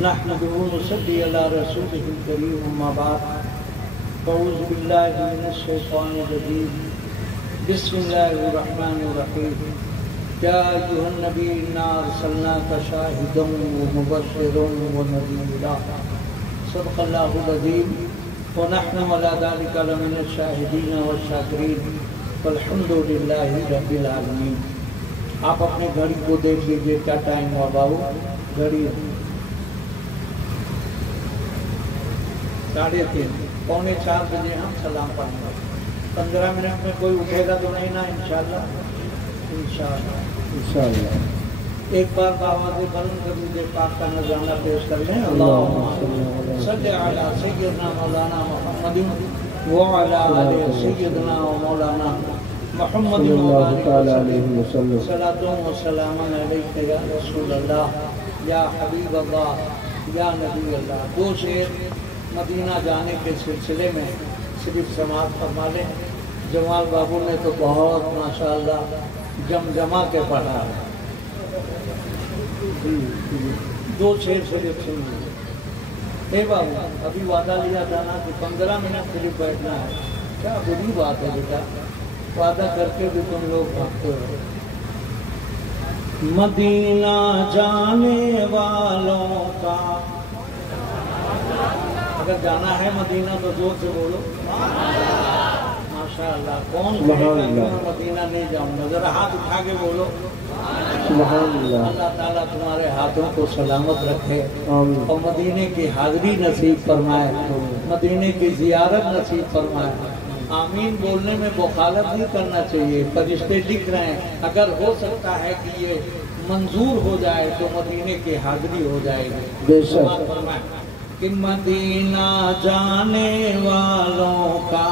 نحمده ونصلي على رسوله الكريم أما بعد أعوذ بالله من الشيطان الرجيم بسم الله الرحمن الرحيم يا أيها النبي إنا أرسلناك شاهدا ومبشرا ونذيرا صدق الله العظيم ونحن على ذلك لمن الشاهدين والشاكرين والحمد لله رب العالمين۔ آپ اپنے گھڑی کو دیکھ لیجئے کیا ٹائم ہوا باؤ، گھڑی 3:30 پونے 4 بجے ہم سلام پڑھیں گے۔ 15 منٹ میں کوئی اٹھے گا تو نہیں نا؟ انشاءاللہ انشاءاللہ ایک بار باواز بلند کر دیجئے پاک کا نذرانہ پیش کر لیں۔ اللہم صلی علی سیدنا مولانا محمد وعلی آل سیدنا و مولانا محمد مبارک وسلم صلاۃ و سلام علیک یا رسول اللہ یا حبیب اللہ یا نبی اللہ۔ 2 شعر مدینہ جانے کے سلسلے میں صرف سماعت فرما لیں۔ جمال بابو نے تو بہت ماشاءاللہ جمجمہ کے پڑھا ہے۔ 2 شعر صرف سن لیں۔ اے بابو ابھی وعدہ لیا تھا نا کہ 15 منٹ صرف بیٹھنا ہے، کیا بری بات ہے بیٹا، وعدہ کر کے بھی تم لوگ بھاگتے ہو۔ مدینہ جانے والوں کا، اگر جانا ہے مدینہ تو زور سے بولو ماشاءاللہ۔ کون مدینہ نہیں جاؤں گا؟ ذرا ہاتھ اٹھا کے بولو سبحان اللہ۔ اللہ تعالیٰ تمہارے ہاتھوں کو سلامت رکھے اور مدینے کی حاضری نصیب فرمائے، مدینے کی زیارت نصیب فرمائے۔ آمین بولنے میں بخالت نہیں کرنا چاہیے۔ فرشتے لکھ رہے ہیں اگر ہو سکتا ہے کہ یہ منظور ہو جائے تو مدینے کی حاضری ہو جائے گی۔ بے شک کہ مدینہ جانے والوں کا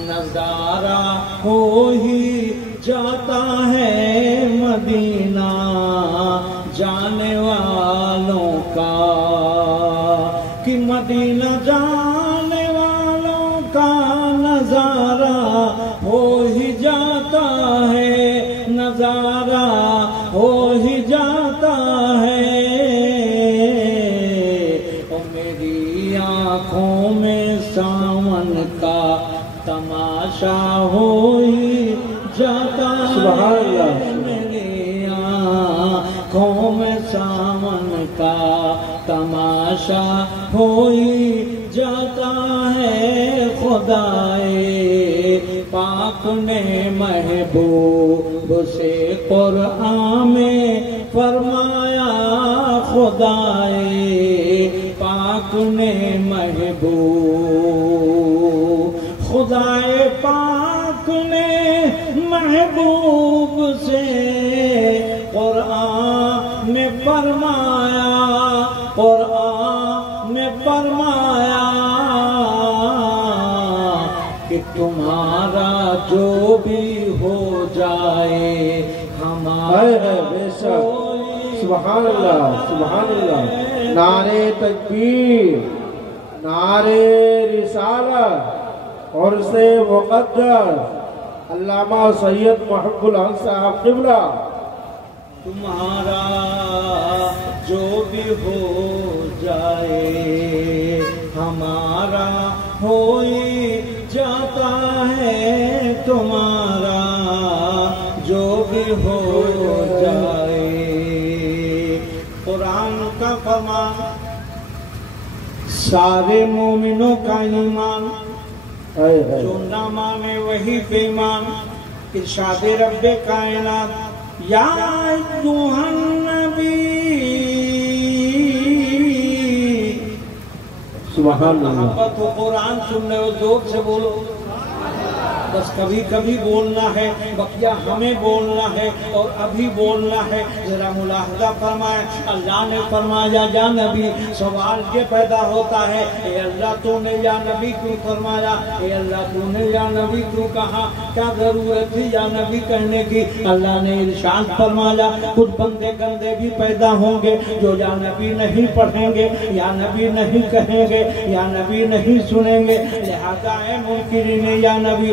نظارہ ہو ہی جاتا ہے، مدینہ جانے والوں کا، کہ مدینہ جانے والوں کا نظارہ ہو ہی جاتا ہے، نظارہ ہو ہی جاتا ہے۔ آنکھوں میں ساون کا تماشا ہو ہی جاتا ہے، میری آنکھوں میں ساون کا تماشا ہو ہی جاتا ہے۔ خدائے پاک نے محبوب سے قرآن میں فرمایا، خدائے پاک نے محبوب، خدائے پاک نے محبوب سے قرآن میں فرمایا، قرآن میں فرمایا کہ تمہارا جو بھی ہو جائے ہمارا۔ بے شک سبحان اللہ سبحان اللہ۔ نعرہ تکبیر، نعرہ رسالت اور سے مقدس علامہ سید محب الحق صاحب قبلہ۔ تمہارا جو بھی ہو جائے ہمارا ہو ہی جاتا ہے، تمہارا جو بھی ہو جائے۔ قرآن کا فرمان سارے مومنوں کا ایمان، جو نہ مانے وہی بے ایمان۔ ارشاد رب کائنات یا ایھا النبی، سبحان اللہ۔ محبت ہو قرآن سننے ہو زور سے بولو، بس کبھی کبھی بولنا ہے، بقیہ ہمیں بولنا ہے اور ابھی بولنا ہے۔ ذرا ملاحظہ فرمائے، اللہ نے فرمایا یا نبی، سوال یہ پیدا ہوتا ہے اے اللہ تو نے یا نبی کیوں فرمایا، اے اللہ تو نے یا نبی کیوں کہا، کیا ضرورت تھی یا نبی کہنے کی؟ اللہ نے ارشاد فرمایا کچھ بندے گندے بھی پیدا ہوں گے جو یا نبی نہیں پڑھیں گے، یا نبی نہیں کہیں گے، یا نبی نہیں سنیں گے، لہذا اے منکرین یا نبی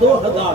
2000,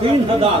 3000,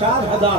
4000,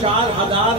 4000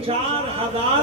4000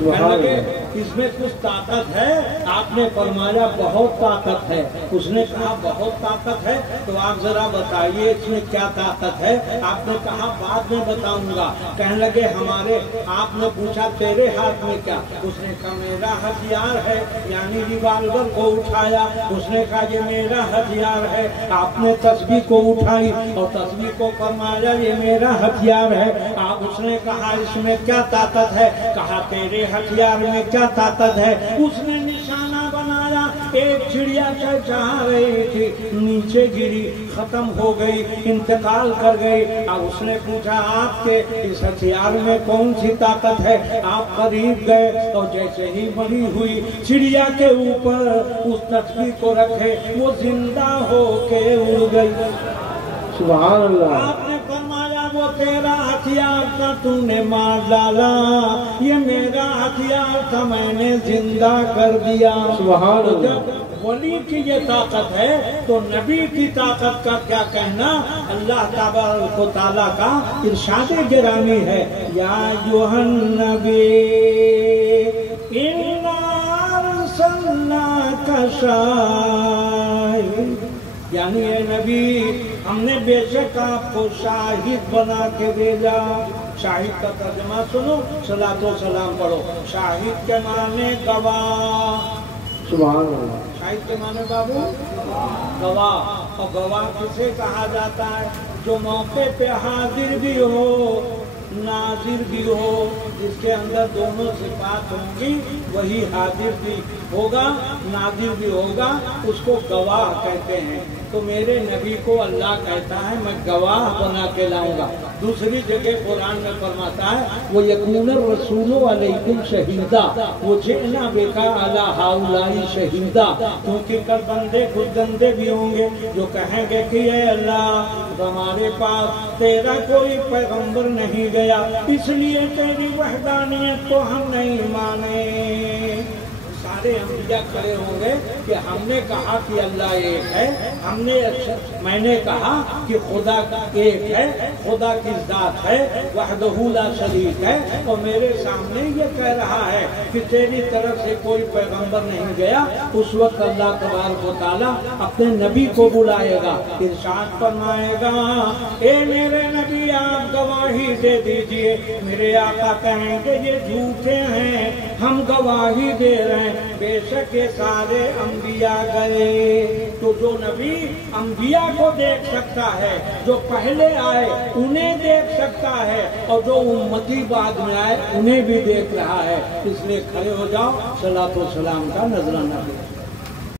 کہنے لگے اس میں کچھ طاقت ہے؟ آپ نے فرمایا بہت طاقت ہے۔ اس نے کہا بہت طاقت ہے تو آپ ذرا بتائیے اس میں کیا طاقت ہے؟ آپ نے کہا بعد میں بتاؤں گا۔ کہنے لگے ہمارے، آپ نے پوچھا تیرے ہاتھ میں کیا؟ اس نے کہا میرا ہتھیار ہے، یعنی ریوالور کو اٹھایا۔ اس نے کہا یہ میرا ہتھیار ہے۔ آپ نے تسبیح کو اٹھائی اور تسبیح کو فرمایا یہ میرا ہتھیار ہے۔ آپ اس نے کہا اس میں کیا طاقت ہے؟ کہا تیرے ہتھیار میں کیا طاقت ہے؟ اس نے نشانہ بنایا، ایک چڑیا چہچہا رہی تھی، نیچے گری، ختم ہو گئی، انتقال کر گئی۔ اب اس نے پوچھا آپ کے اس ہتھیار میں کون سی طاقت ہے؟ آپ قریب گئے اور جیسے ہی بڑی ہوئی چڑیا کے اوپر اس تسبیح کو رکھے، وہ زندہ ہو کے اڑ گئی۔ سبحان اللہ۔ آپ نے فرمایا وہ تیرا ہتھیار تھا، تو نے مار ڈالا، یہ میرا ہتھیار تھا، میں نے زندہ کر دیا۔ سبحان اللہ۔ جب ولی کی یہ طاقت ہے تو نبی کی طاقت کا کیا کہنا؟ اللہ تبارک و تعالیٰ کا ارشاد گرامی ہے، یا ایھا النبی انا ارسلناک شاہدا، یعنی اے نبی ہم نے بے شک آپ کو شاہد بنا کے بھیجا۔ شاہد کا ترجمہ سنو، صلاۃ و سلام پڑھو۔ شاہد کے معنی گواہ۔ سبحان اللہ۔ شاہد کے معنی بابو گواہ، اور گواہ کسے کہا جاتا ہے؟ جو موقع پہ حاضر بھی ہو ناظر بھی ہو، جس کے اندر دونوں صفات ہوں گی وہی حاضر بھی ہوگا ناظر بھی ہوگا، اس کو گواہ کہتے ہیں۔ تو میرے نبی کو اللہ کہتا ہے میں گواہ بنا کے لاؤں گا۔ دوسری جگہ قرآن میں فرماتا ہے وہ یکون الرسول علیکم شہیدا وجئنا بک علی ہؤلاء شہیدا، کیونکہ کل بندے خود گندے بھی ہوں گے جو کہیں گے کہ اے اللہ ہمارے پاس تیرا کوئی پیغمبر نہیں گیا، اس لیے تیری وحدانیت کو ہم نہیں مانے۔ سارے انبیاء کھڑے ہوں گے کہ ہم نے کہا کہ اللہ ایک ہے، میں نے کہا کہ خدا ایک ہے، خدا کی ذات ہے، وحدہ لا شریک ہے، اور میرے سامنے یہ کہہ رہا ہے کہ تیری طرف سے کوئی پیغمبر نہیں گیا۔ اس وقت اللہ تبارک و تعالیٰ اپنے نبی کو بلائے گا، ارشاد فرمائے گا اے میرے نبی آپ گواہی دے دیجئے۔ میرے آقا کہیں گے یہ جھوٹے ہیں، ہم گواہی دے رہے ہیں، بے شک یہ سارے انبیاء گئے۔ تو جو نبی انبیاء کو دیکھ سکتا ہے، جو پہلے آئے انہیں دیکھ سکتا ہے، اور جو امتی بعد میں آئے انہیں بھی دیکھ رہا ہے۔ اس لیے کھڑے ہو جاؤ، صلاۃ و سلام کا نذرانہ دو۔